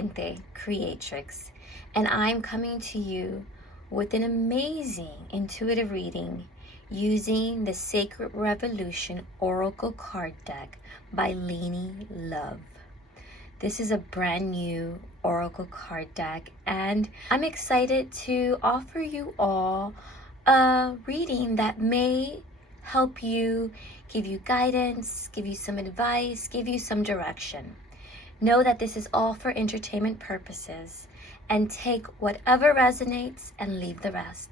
Valiente Creatrix, and I'm coming to you with an amazing intuitive reading using the Sacred Revolution Oracle card deck by Lainey Love. This is a brand new Oracle card deck, and I'm excited to offer you all a reading that may help you, give you guidance, give you some advice, give you some direction. Know that this is all for entertainment purposes, and take whatever resonates and leave the rest.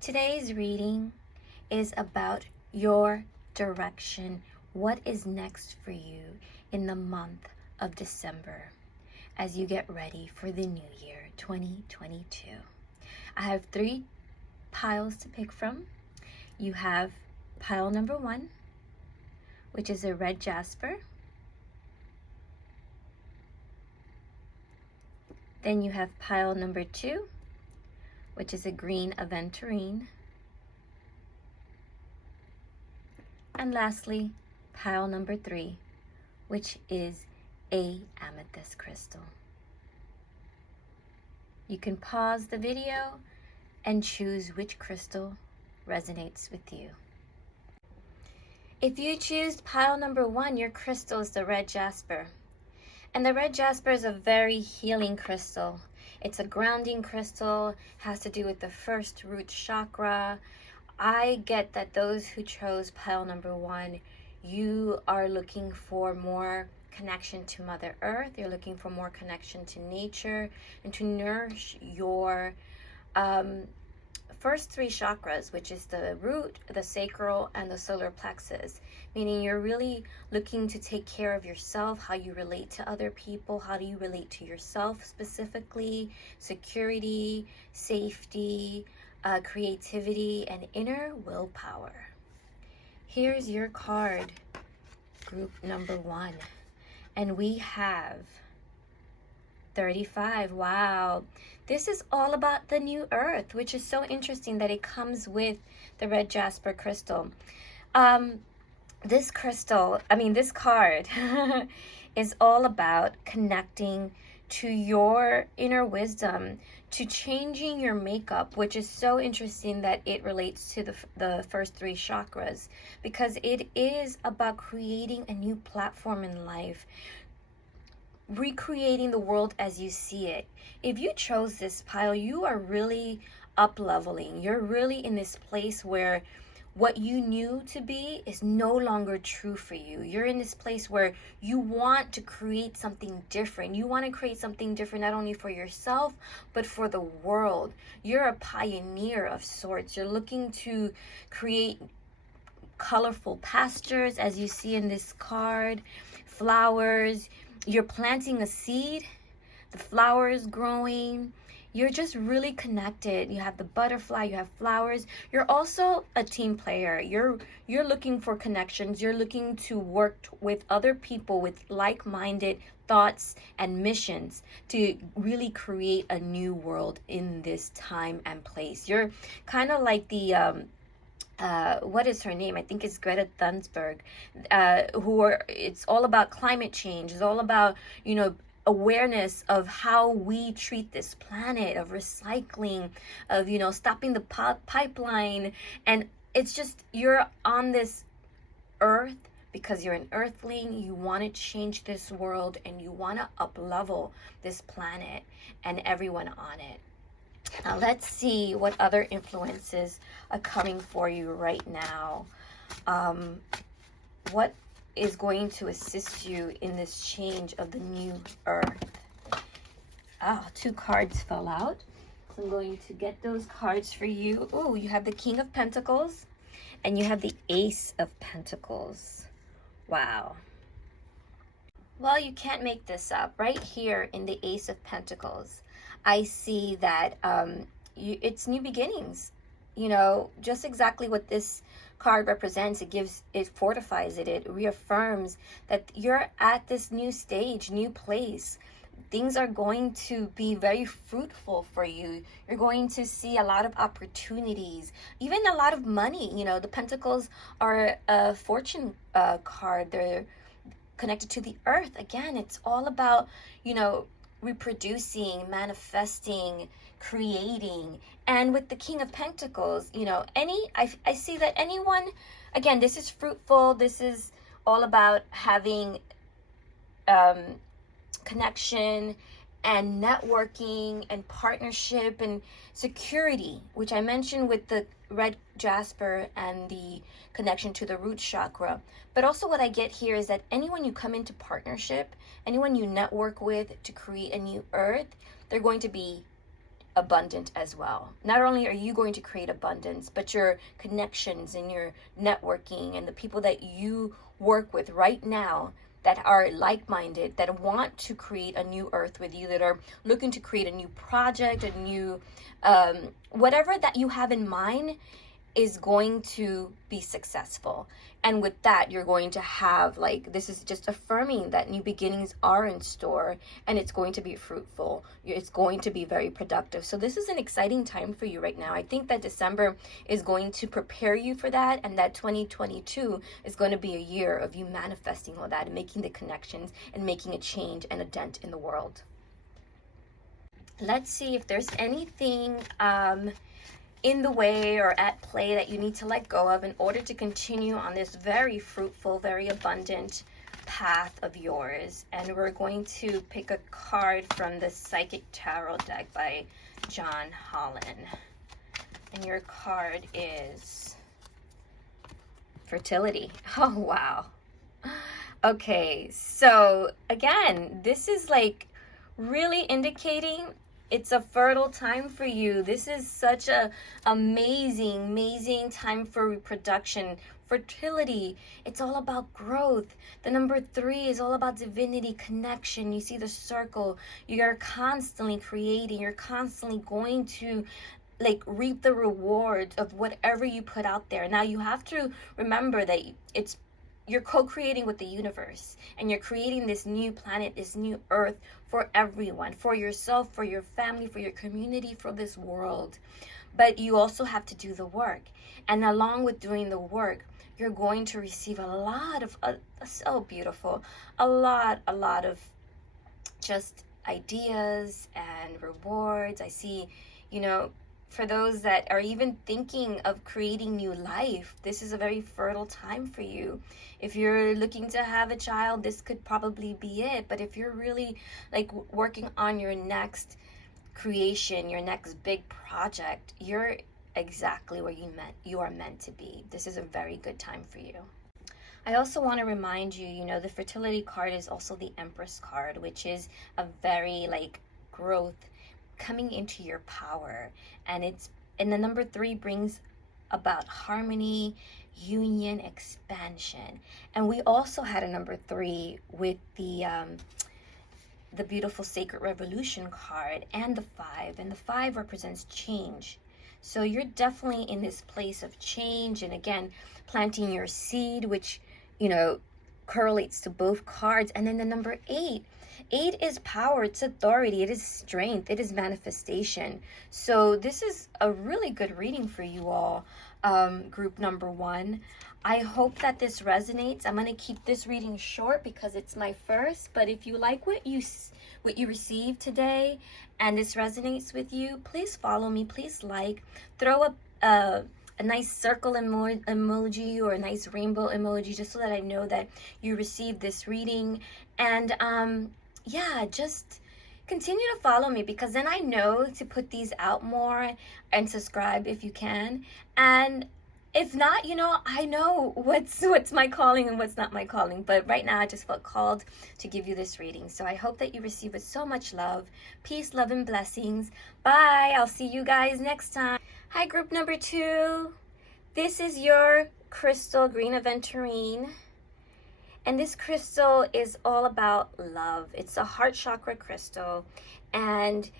Today's reading is about your direction. What is next for you in the month of December as you get ready for the new year, 2022? I have 3 piles to pick from. You have pile number 1, which is a Red Jasper. Then you have pile number 2, which is a green Aventurine. And lastly, pile number 3, which is a Amethyst crystal. You can pause the video and choose which crystal resonates with you. If you choose pile number 1, your crystal is the Red Jasper. And the Red Jasper is a very healing crystal. It's a grounding crystal, has to do with the first root chakra. I get that those who chose pile number 1, you are looking for more connection to Mother Earth. You're looking for more connection to nature and to nourish your first 3 chakras, which is the root, the sacral, and the solar plexus. Meaning you're really looking to take care of yourself, how you relate to other people, how do you relate to yourself specifically, security, safety, creativity, and inner willpower. Here's your card, group number 1. And we have 35. Wow. This is all about the new earth, which is so interesting that it comes with the Red Jasper crystal. This card is all about connecting to your inner wisdom, to changing your makeup, which is so interesting that it relates to the first 3 chakras, because it is about creating a new platform in life, recreating the world as you see it. If you chose this pile, you are really up-leveling. You're really in this place where what you knew to be is no longer true for you. You're in this place where you want to create something different. You want to create something different not only for yourself, but for the world. You're a pioneer of sorts. You're looking to create colorful pastures, as you see in this card, flowers. You're planting a seed, the flower is growing. You're just really connected. You have the butterfly, you have flowers. You're also a team player. You're looking for connections. You're looking to work with other people with like-minded thoughts and missions to really create a new world in this time and place. You're kind of like the what is her name? I think it's Greta Thunberg, it's all about climate change. It's all about, awareness of how we treat this planet, of recycling, of, stopping the pipeline. And it's just, you're on this earth because you're an earthling. You want to change this world, and you want to up-level this planet and everyone on it. Now let's see what other influences are coming for you right now. What is going to assist you in this change of the new earth? 2 cards fell out. So I'm going to get those cards for you. Oh, you have the King of Pentacles and you have the Ace of Pentacles. Wow. Well, you can't make this up. Right here in the Ace of Pentacles, I see that it's new beginnings. Just exactly what this card represents. It fortifies it. It reaffirms that you're at this new stage, new place. Things are going to be very fruitful for you. You're going to see a lot of opportunities, even a lot of money. The Pentacles are a fortune card. connected to the earth. Again, it's all about, reproducing, manifesting, creating. And with the King of Pentacles, I see that anyone, again, this is fruitful. This is all about having connection and networking and partnership and security, which I mentioned with the Red Jasper and the connection to the root chakra. But also what I get here is that anyone you come into partnership, anyone you network with to create a new earth, they're going to be abundant as well. Not only are you going to create abundance, but your connections and your networking and the people that you work with right now that are like-minded, that want to create a new earth with you, that are looking to create a new project, a new whatever that you have in mind is going to be successful. And with that, you're going to have, this is just affirming that new beginnings are in store, and it's going to be fruitful. It's going to be very productive. So this is an exciting time for you right now. I think that December is going to prepare you for that, and that 2022 is going to be a year of you manifesting all that and making the connections and making a change and a dent in the world. Let's see if there's anything in the way or at play that you need to let go of in order to continue on this very fruitful, very abundant path of yours. And we're going to pick a card from the Psychic Tarot deck by John Holland. And your card is fertility. Oh, wow. Okay, so again, this is really indicating it's a fertile time for you. This is such a amazing time for reproduction, fertility. It's all about growth. The number 3 is all about divinity, connection. You see the circle. You're constantly creating. You're constantly going to reap the rewards of whatever you put out there. Now you have to remember that you're co-creating with the universe, and you're creating this new planet, this new earth for everyone, for yourself, for your family, for your community, for this world. But you also have to do the work. And along with doing the work, you're going to receive a lot of, so beautiful, a lot of just ideas and rewards. I see, for those that are even thinking of creating new life, this is a very fertile time for you. If you're looking to have a child, this could probably be it. But if you're really working on your next creation, your next big project, you're exactly where you are meant to be. This is a very good time for you. I also want to remind you, the fertility card is also the Empress card, which is a very growth, coming into your power. And the number 3 brings about harmony, union, expansion. And we also had a number 3 with the beautiful Sacred Revolution card and the 5. And the 5 represents change. So you're definitely in this place of change, and again, planting your seed, which correlates to both cards. And then the number 8 is power, it's authority, it is strength, it is manifestation. So this is a really good reading for you all, group number 1. I hope that this resonates. I'm going to keep this reading short because it's my first, but if you like what you received today and this resonates with you, please follow me, please throw a nice circle emoji or a nice rainbow emoji, just so that I know that you received this reading. And just continue to follow me, because then I know to put these out more, and subscribe if you can. And if not, I know what's my calling and what's not my calling. But right now I just felt called to give you this reading. So I hope that you receive it so much love, peace, love, and blessings. Bye. I'll see you guys next time. Hi, group number 2. This is your crystal, green aventurine. And this crystal is all about love. It's a heart chakra crystal. And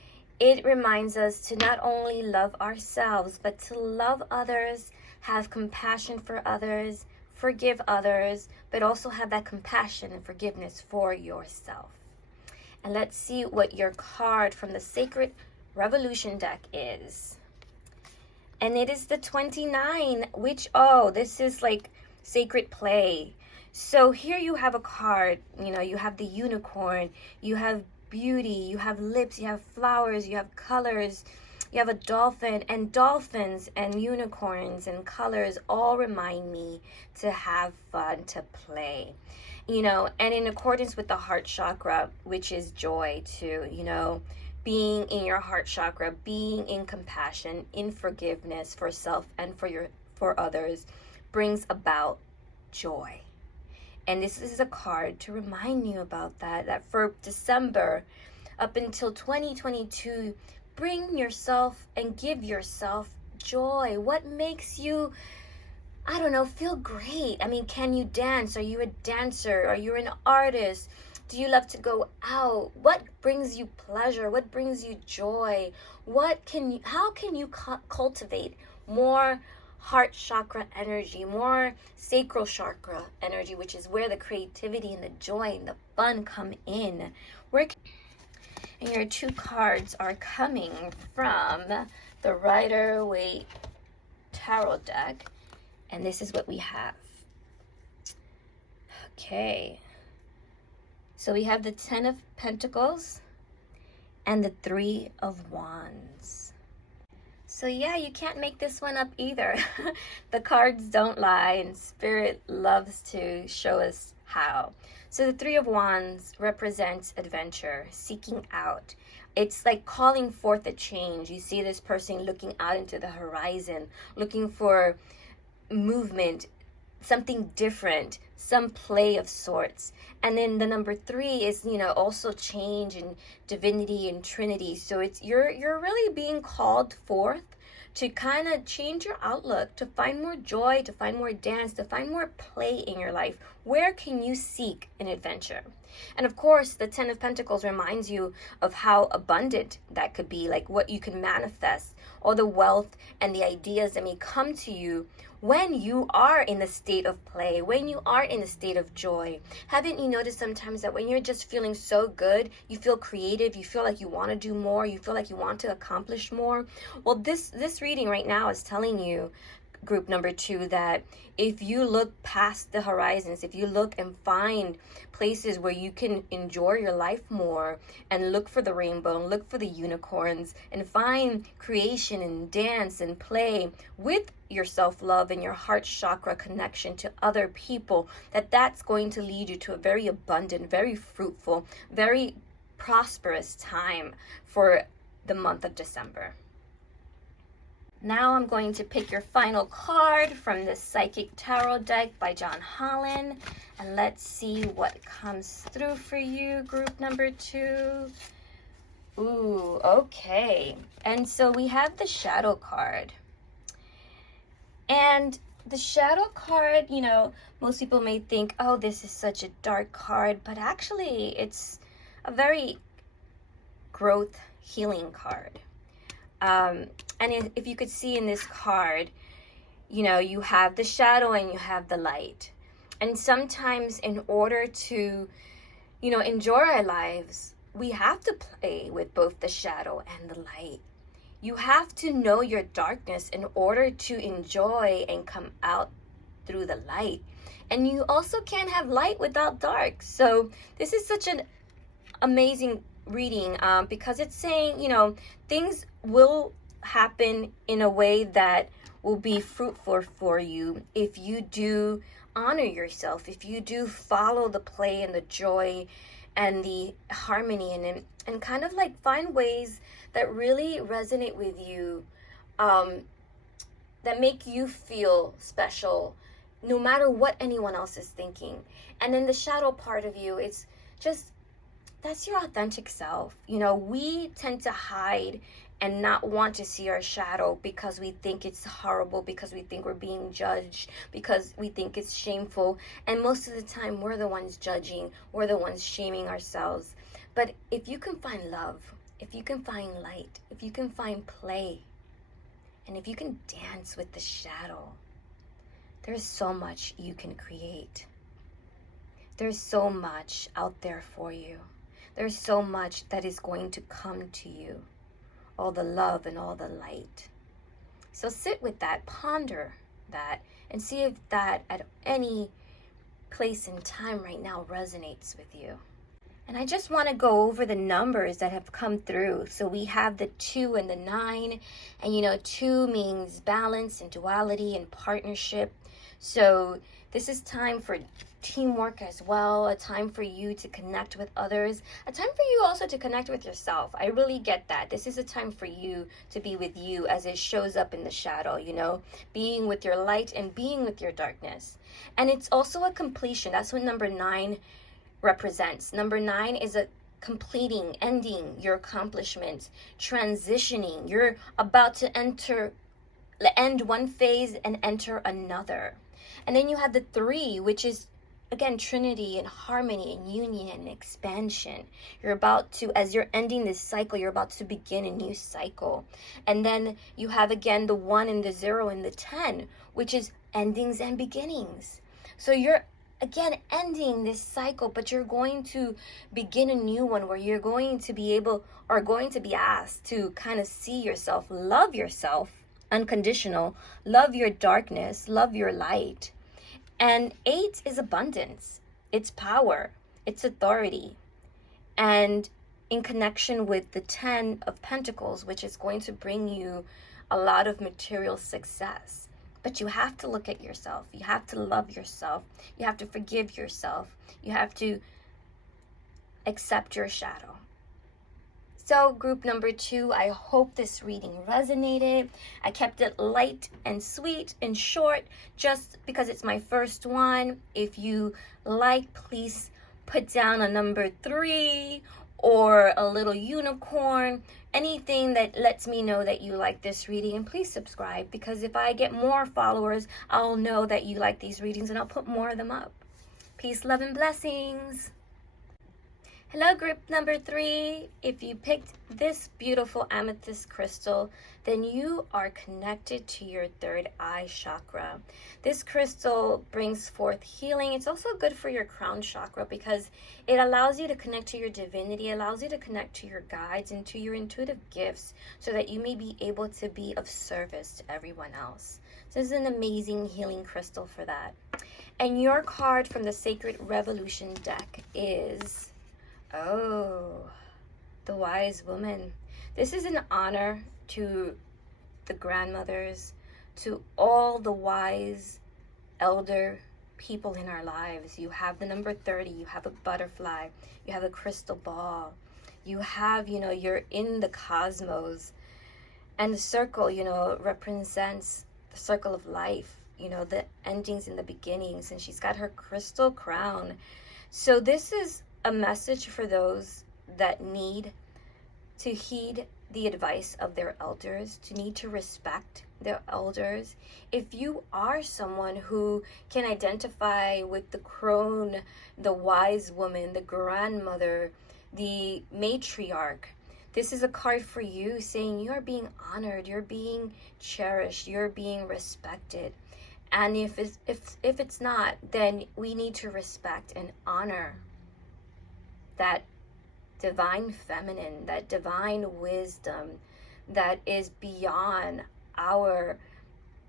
it reminds us to not only love ourselves, but to love others, have compassion for others, forgive others, but also have that compassion and forgiveness for yourself. And let's see what your card from the Sacred Revolution deck is. And it is the 29, which, this is sacred play. So here you have a card, you have the unicorn, you have beauty, you have lips, you have flowers, you have colors, you have a dolphin, and dolphins and unicorns and colors all remind me to have fun, to play. And in accordance with the heart chakra, which is joy too, being in your heart chakra, being in compassion, in forgiveness for self and for others brings about joy. And this is a card to remind you about that for December up until 2022, bring yourself and give yourself joy. What makes you, I don't know, feel great? I mean, can you dance? Are you a dancer? Are you an artist? Do you love to go out? What brings you pleasure? What brings you joy? How can you cultivate more heart chakra energy, more sacral chakra energy, which is where the creativity and the joy and the fun come in? And your 2 cards are coming from the Rider-Waite Tarot deck. And this is what we have. Okay. So we have the 10 of Pentacles and the 3 of Wands. So yeah, you can't make this one up either. The cards don't lie, and Spirit loves to show us how. So the 3 of Wands represents adventure, seeking out. It's like calling forth a change. You see this person looking out into the horizon, looking for movement, something different, some play of sorts. And then the number 3 is, also change and divinity and Trinity. So it's you're really being called forth to kind of change your outlook, to find more joy, to find more dance, to find more play in your life. Where can you seek an adventure? And of course, the 10 of Pentacles reminds you of how abundant that could be, like what you can manifest, all the wealth and the ideas that may come to you when you are in a state of play, when you are in a state of joy. Haven't you noticed sometimes that when you're just feeling so good, you feel creative, you feel like you want to do more, you feel like you want to accomplish more? Well, this reading right now is telling you, group number 2, that if you look past the horizons, if you look and find places where you can enjoy your life more and look for the rainbow and look for the unicorns and find creation and dance and play with your self-love and your heart chakra connection to other people, that's going to lead you to a very abundant, very fruitful, very prosperous time for the month of December. Now I'm going to pick your final card from the Psychic Tarot deck by John Holland. And let's see what comes through for you, group number 2. Ooh, okay. And so we have the Shadow card. And the Shadow card, most people may think, oh, this is such a dark card. But actually, it's a very growth healing card. And if you could see in this card, you have the shadow and you have the light. And sometimes in order to, enjoy our lives, we have to play with both the shadow and the light. You have to know your darkness in order to enjoy and come out through the light. And you also can't have light without dark. So this is such an amazing reading because it's saying, things will happen in a way that will be fruitful for you if you do honor yourself, if you do follow the play and the joy and the harmony and kind of like find ways that really resonate with you, that make you feel special no matter what anyone else is thinking. And then the shadow part of you, it's just, that's your authentic self. We tend to hide and not want to see our shadow because we think it's horrible, because we think we're being judged, because we think it's shameful. And most of the time, we're the ones judging, we're the ones shaming ourselves. But if you can find love, if you can find light, if you can find play, and if you can dance with the shadow, there's so much you can create. There's so much out there for you. There's so much that is going to come to you. All the love and all the light. So sit with that, ponder that, and see if that at any place in time right now resonates with you. And I just want to go over the numbers that have come through. So we have the 2 and the 9. And you know, 2 means balance and duality and partnership. So this is time for teamwork as well, a time for you to connect with others, a time for you also to connect with yourself. I really get that. This is a time for you to be with you as it shows up in the shadow, you know, being with your light and being with your darkness. And it's also a completion. That's what number 9 represents. Number 9 is a completing, ending your accomplishments, transitioning. You're about to end one phase and enter another. And then you have the 3, which is again Trinity and harmony and union and expansion. You're about to, as you're ending this cycle, you're about to begin a new cycle. And then you have again the 1 and the 0 and the 10, which is endings and beginnings. So you're again ending this cycle, but you're going to begin a new one where you're going to be asked to kind of see yourself, love yourself, unconditional, love your darkness, love your light. And 8 is abundance, it's power, it's authority, and in connection with the 10 of Pentacles, which is going to bring you a lot of material success. But you have to look at yourself. You have to love yourself. You have to forgive yourself. You have to accept your shadow. So group number 2, I hope this reading resonated. I kept it light and sweet and short just because it's my first one. If you like, please put down a number 3 or a little unicorn, anything that lets me know that you like this reading. And please subscribe, because if I get more followers, I'll know that you like these readings and I'll put more of them up. Peace, love, and blessings. Hello, group number 3. If you picked this beautiful amethyst crystal, then you are connected to your 3rd eye chakra. This crystal brings forth healing. It's also good for your crown chakra because it allows you to connect to your divinity, allows you to connect to your guides and to your intuitive gifts so that you may be able to be of service to everyone else. So this is an amazing healing crystal for that. And your card from the Sacred Revolution deck is... oh, the Wise Woman. This is an honor to the grandmothers, to all the wise elder people in our lives. You have the number 30, you have a butterfly, you have a crystal ball, you have, you know, you're in the cosmos. And the circle, you know, represents the circle of life, you know, the endings and the beginnings. And she's got her crystal crown. So this is a message for those that need to heed the advice of their elders, to need to respect their elders. If you are someone who can identify with the crone, the wise woman, the grandmother, the matriarch, this is a card for you saying you are being honored, you're being cherished, you're being respected. And if it's not, then we need to respect and honor that divine feminine, that divine wisdom that is beyond our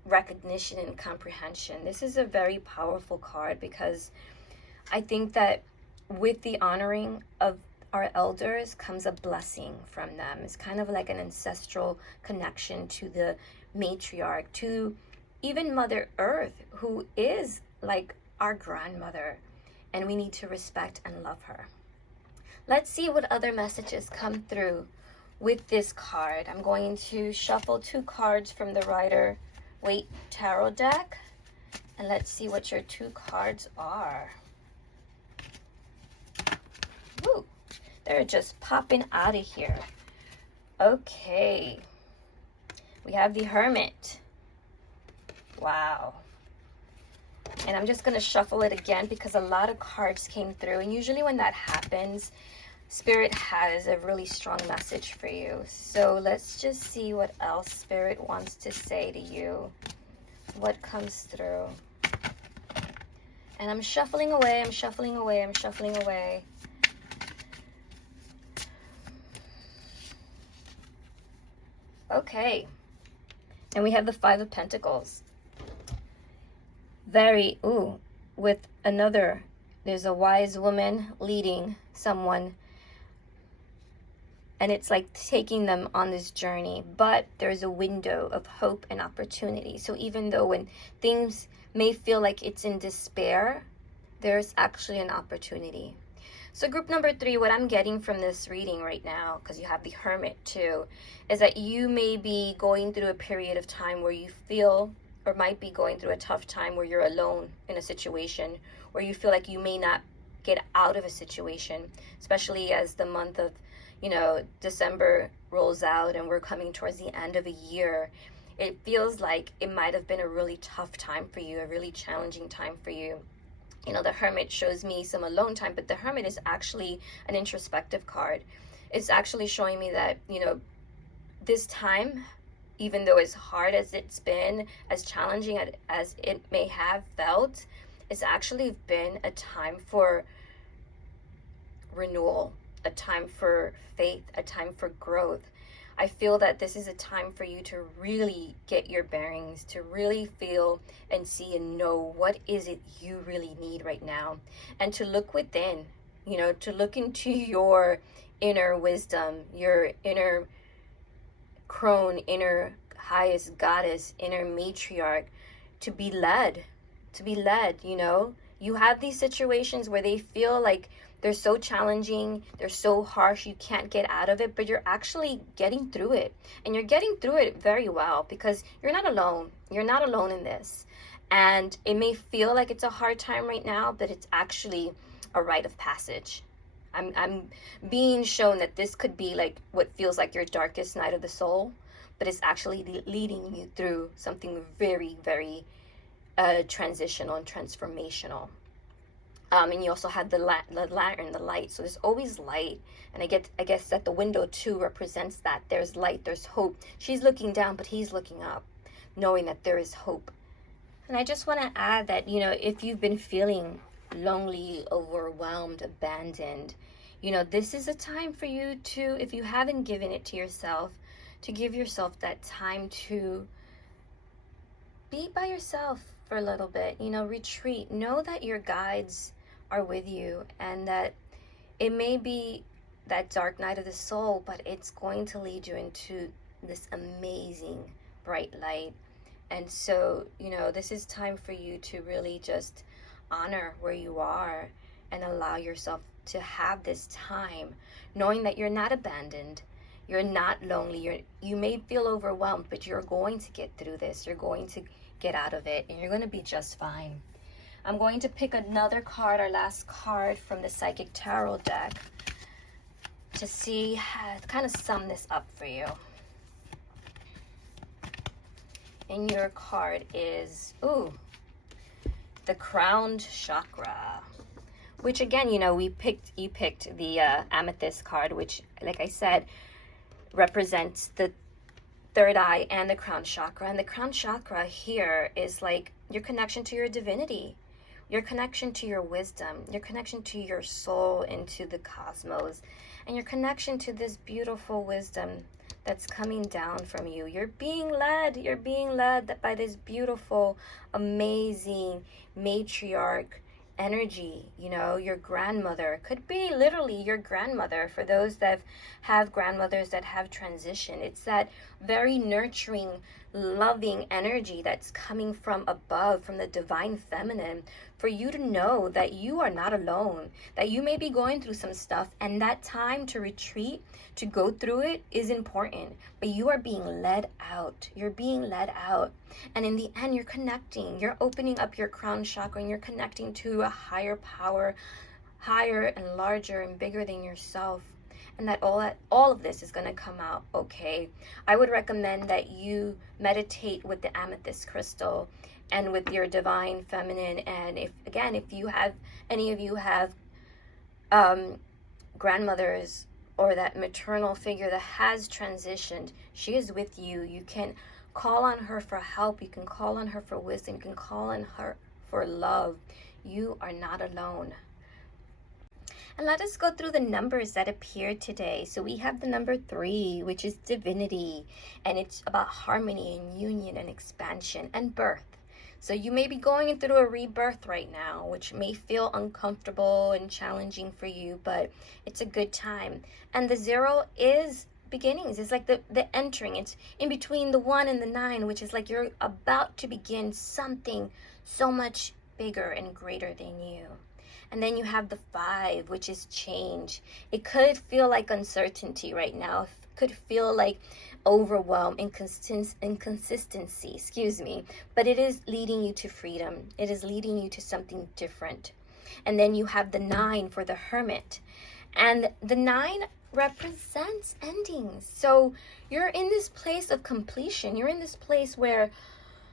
recognition and comprehension. This is a very powerful card because I think that with the honoring of our elders comes a blessing from them. It's kind of like an ancestral connection to the matriarch, to even Mother Earth, who is like our grandmother, and we need to respect and love her. Let's see what other messages come through with this card. I'm going to shuffle 2 cards from the Rider-Waite Tarot deck, and let's see what your 2 cards are. Woo, they're just popping out of here. Okay, we have the Hermit. Wow. And I'm just going to shuffle it again because a lot of cards came through. And usually when that happens, Spirit has a really strong message for you. So let's just see what else Spirit wants to say to you. What comes through. And I'm shuffling away, I'm shuffling away, I'm shuffling away. Okay. And we have the 5 of Pentacles. with another, there's a wise woman leading someone, and it's like taking them on this journey, but there's a window of hope and opportunity. So even though when things may feel like it's in despair, there's actually an opportunity. So group number 3, what I'm getting from this reading right now, because you have the Hermit too, is that you may be going through a period of time where you feel, or might be going through a tough time where you're alone in a situation, where you feel like you may not get out of a situation, especially as the month of, December rolls out and we're coming towards the end of a year. It feels like it might have been a really tough time for you, a really challenging time for you. The Hermit shows me some alone time, but the Hermit is actually an introspective card. It's actually showing me that, this time, even though as hard as it's been, as challenging as it may have felt, it's actually been a time for renewal, a time for faith, a time for growth. I feel that this is a time for you to really get your bearings, to really feel and see and know what is it you really need right now, and to look within, to look into your inner wisdom, your inner crone, inner highest goddess, inner matriarch, to be led. You have these situations where they feel like they're so challenging, they're so harsh, you can't get out of it, but you're actually getting through it. And you're getting through it very well, because you're not alone. You're not alone in this. And it may feel like it's a hard time right now, but it's actually a rite of passage. I'm being shown that this could be like what feels like your darkest night of the soul, but it's actually leading you through something very, very transitional and transformational. And you also have the lantern, the light. So there's always light. And I guess that the window too represents that. There's light, there's hope. She's looking down, but he's looking up, knowing that there is hope. And I just want to add that, if you've been feeling lonely, overwhelmed, abandoned, this is a time for you to, if you haven't given it to yourself, to give yourself that time to be by yourself for a little bit, retreat. Know that your guides are with you, and that it may be that dark night of the soul, but it's going to lead you into this amazing bright light. And so, this is time for you to really just honor where you are and allow yourself to have this time, knowing that you're not abandoned, you're not lonely, you may feel overwhelmed, but you're going to get through this, you're going to get out of it, and you're going to be just fine. I'm going to pick another card, our last card from the Psychic Tarot deck, to see, kind of sum this up for you. And your card is, the Crowned Chakra. Which again, you picked the Amethyst card, which, like I said, represents the third eye and the crown chakra. And the crown chakra here is like your connection to your divinity, your connection to your wisdom, your connection to your soul into the cosmos, and your connection to this beautiful wisdom that's coming down from you. You're being led by this beautiful, amazing matriarch energy. Your grandmother could be literally your grandmother, for those that have grandmothers that have transitioned. It's that very nurturing, loving energy that's coming from above, from the divine feminine, for you to know that you are not alone, that you may be going through some stuff, and that time to retreat, to go through it, is important, but you are being led out. You're being led out. And in the end, you're connecting, you're opening up your crown chakra, and you're connecting to a higher power, higher and larger and bigger than yourself. And that all of this is going to come out okay. I would recommend that you meditate with the amethyst crystal and with your divine feminine. And if any of you have grandmothers or that maternal figure that has transitioned, she is with you. You can call on her for help. You can call on her for wisdom. You can call on her for love. You are not alone. And let us go through the numbers that appeared today. So we have the number 3, which is divinity, and it's about harmony and union and expansion and birth. So you may be going through a rebirth right now, which may feel uncomfortable and challenging for you, but it's a good time. And the 0 is beginnings. It's like the entering. It's in between the 1 and the 9, which is like you're about to begin something so much bigger and greater than you. And then you have the 5, which is change. It could feel like uncertainty right now. It could feel like overwhelm, inconsistency, but it is leading you to freedom. It is leading you to something different. And then you have the 9 for the hermit. And the 9 represents endings. So you're in this place of completion. You're in this place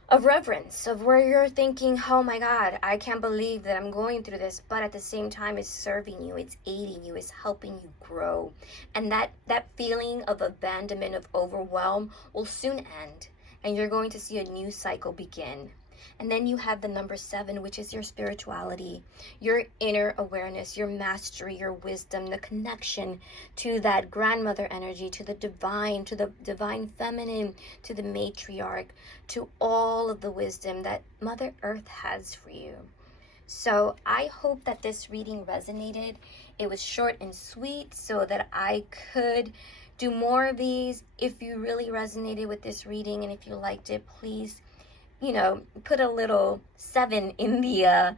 of reverence, of where you're thinking, oh my God, I can't believe that I'm going through this, but at the same time, it's serving you, it's aiding you, it's helping you grow. And that feeling of abandonment, of overwhelm will soon end, and you're going to see a new cycle begin. And then you have the number 7, which is your spirituality, your inner awareness, your mastery, your wisdom, the connection to that grandmother energy, to the divine feminine, to the matriarch, to all of the wisdom that Mother Earth has for you. So I hope that this reading resonated. It was short and sweet so that I could do more of these. If you really resonated with this reading and if you liked it, please put a little 7 in the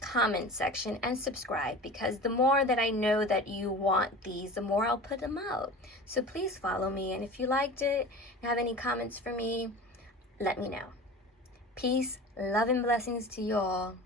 comment section and subscribe, because the more that I know that you want these, the more I'll put them out. So please follow me, and if you liked it and have any comments for me, let me know. Peace, love, and blessings to you all.